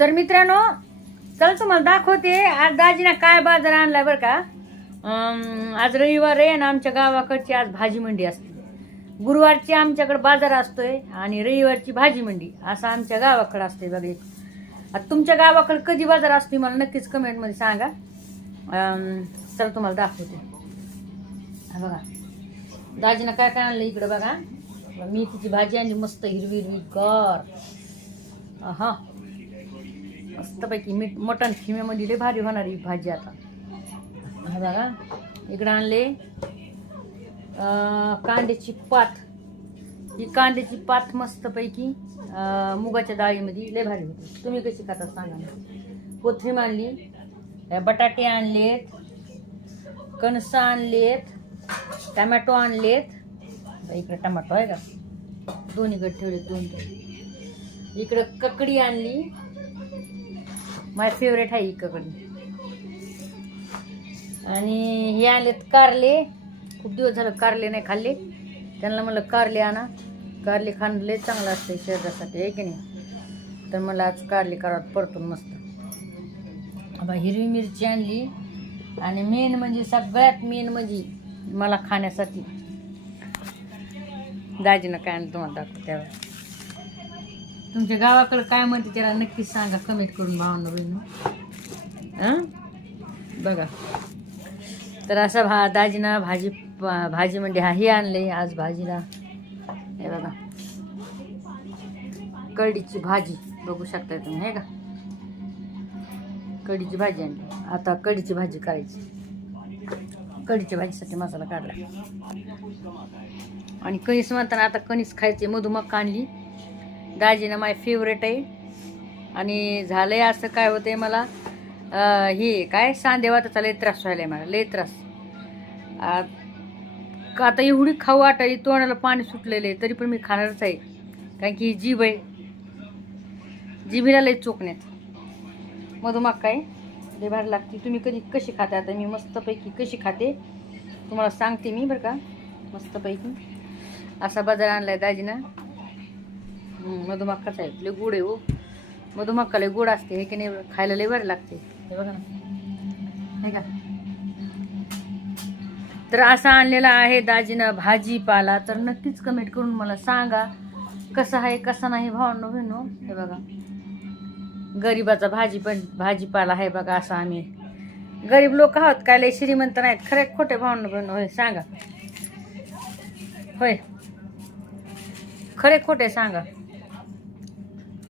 तर मित्रांनो, चल तुम्हाला दाखवते आज दाजीना काय बाजार आणलाय बरं का. आज रविवार आहे आणि आमच्या गावाकडची आज भाजी मंडी असते. गुरुवारची आमच्याकडे बाजार असतोय आणि रविवारची भाजी मंडी असं आमच्या गावाकडे असते बघा. आता तुमच्या गावाकडे कधी बाजार असतो मला नक्कीच कमेंटमध्ये सांगा. चल तुम्हाला दाखवते. हा बघा दाजीनं काय काय आणलं इकडं बघा. मेथीची भाजी आणली मस्त हिरवी हिरवी गार. हा मस्तपैकी मटण खिम्यामध्ये लय भारी होणार ही भाजी. आता हा बघा इकडं आणले कांद्याची पात. ही कांद्याची पात मस्तपैकी मुगाच्या डाळीमध्ये लय भारी होती. तुम्ही कशी खाता सांगा ना. कोथिंबीर आणली, बटाटे आणलेत, कणस आणलेत, टमॅटो आणलेत. इकडे टमाटो आहे का दोन्हीकडे ठेवले दोन. इकडं ककडी आणली, माय फेवरेट आहे ही ककडी. आणि हे आणलेत कारले. खूप दिवस झालं कारले नाही खाल्ले, त्यांना म्हणलं कारले आणा. कारले खाणं लय चांगलं असतं शरीरासाठी आहे की नाही. तर मला आज कारले करावं परतून मस्त. आता हिरवी मिरची आणली आणि मेन म्हणजे सगळ्यात मेन म्हणजे मला खाण्यासाठी दाजीनं काय आणलं तुम्हाला दाखवतो. त्यावेळेस तुमच्या गावाकडे काय म्हणते त्याला नक्कीच सांगा कमेंट करून भावना बहिण. बघा तर असा दाजीनं भाजी म्हणजे हा हे आणले आज भाजीला. हे बघा कढीची भाजी बघू शकता तुम्ही हे का. कढीची भाजी आणली. आता कढीची भाजी करायची. कढीच्या भाजीसाठी मसाला काढला. आणि कणीस म्हणताना आता कणीस खायचे. मधुमक्का आणली दाजीनं माय फेवरेट आहे. आणि झालंय असं काय होतंय मला हे काय सांधेवाताचा लय त्रास व्हायलाय मला लय त्रास. आता एवढी खाऊ वाटायची तोंडाला पाणी सुटलेलं आहे तरी पण मी खाणारच आहे. कारण की जीभ आहे, जिभीला लय चोखण्यात. मधुमक्का आहे लय भारी लागते. तुम्ही कशी खाते आता मी मस्तपैकी कशी खाते तुम्हाला सांगते मी बरं का. मस्तपैकी असा बाजार आणलाय दाजीनं. मधुमक्काच आहे लय गोड आहे हो. मधुमक्का लय गोड असते हे की नाही. खायला लय बरं लागते हे बघा ना हे का. तर असा आणलेला आहे दाजीनं भाजीपाला. तर नक्कीच कमेंट करून मला सांगा कसा आहे कसा नाही भावनो बहिणो. हे बघा गरीबाचा भाजीपाला आहे बघा. असा आम्ही गरीब लोक आहोत काय लय श्रीमंत नाहीत. खरे खोटे भावनो बहिणो होय सांगा. होय खरे खोटे सांगा.